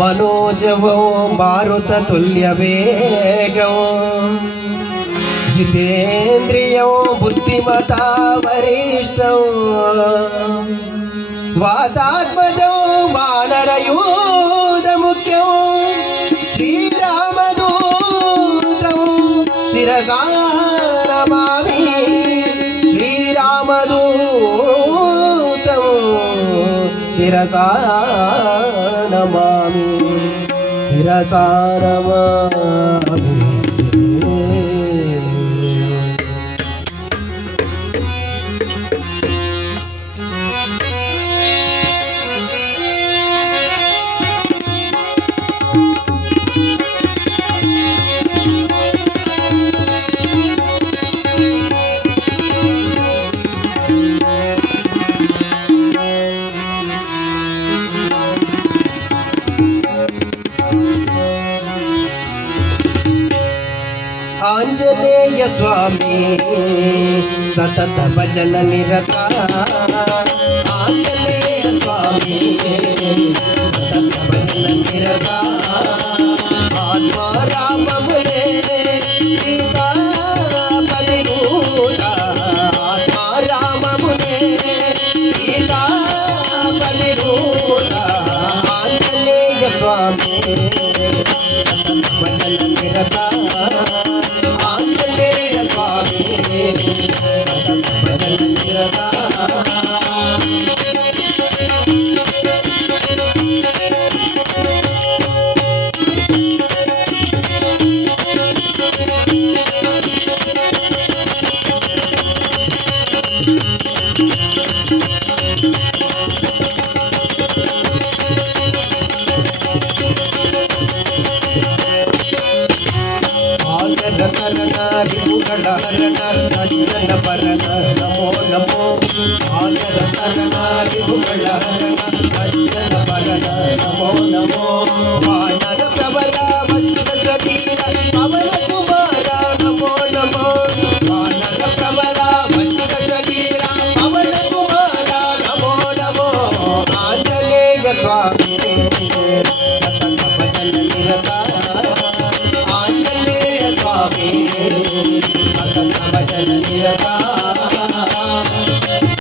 मनोजवो मारुत तुल्य वेगो जितेन्द्रियो बुद्धिमता वरिष्ठो वातात्मजो वानरयूथ मुख्यो श्रीरामदूतं शिरसा नमामि श्रीरामदूतं शिरसा नमामि शिरसा नमामि। आंजनेय स्वामी सतत भजन निरता आंजनेय स्वामी सतत भजन निरता आत्मा राम मुने सीता बलिरूढ़ा आत्मा राम मुने सीता बलिरूढ़ा आंजनेय स्वामी सतत भजन निरता रंजन भरण नमो नमो आदर करण विभुगण रंजन भरण नमो नमो वानर प्रबल वज्र शरीर पवन कुमार नमो नमो वानर प्रबल वज्र शरीर पवन कुमार नमो नमो आंजनेय स्वामी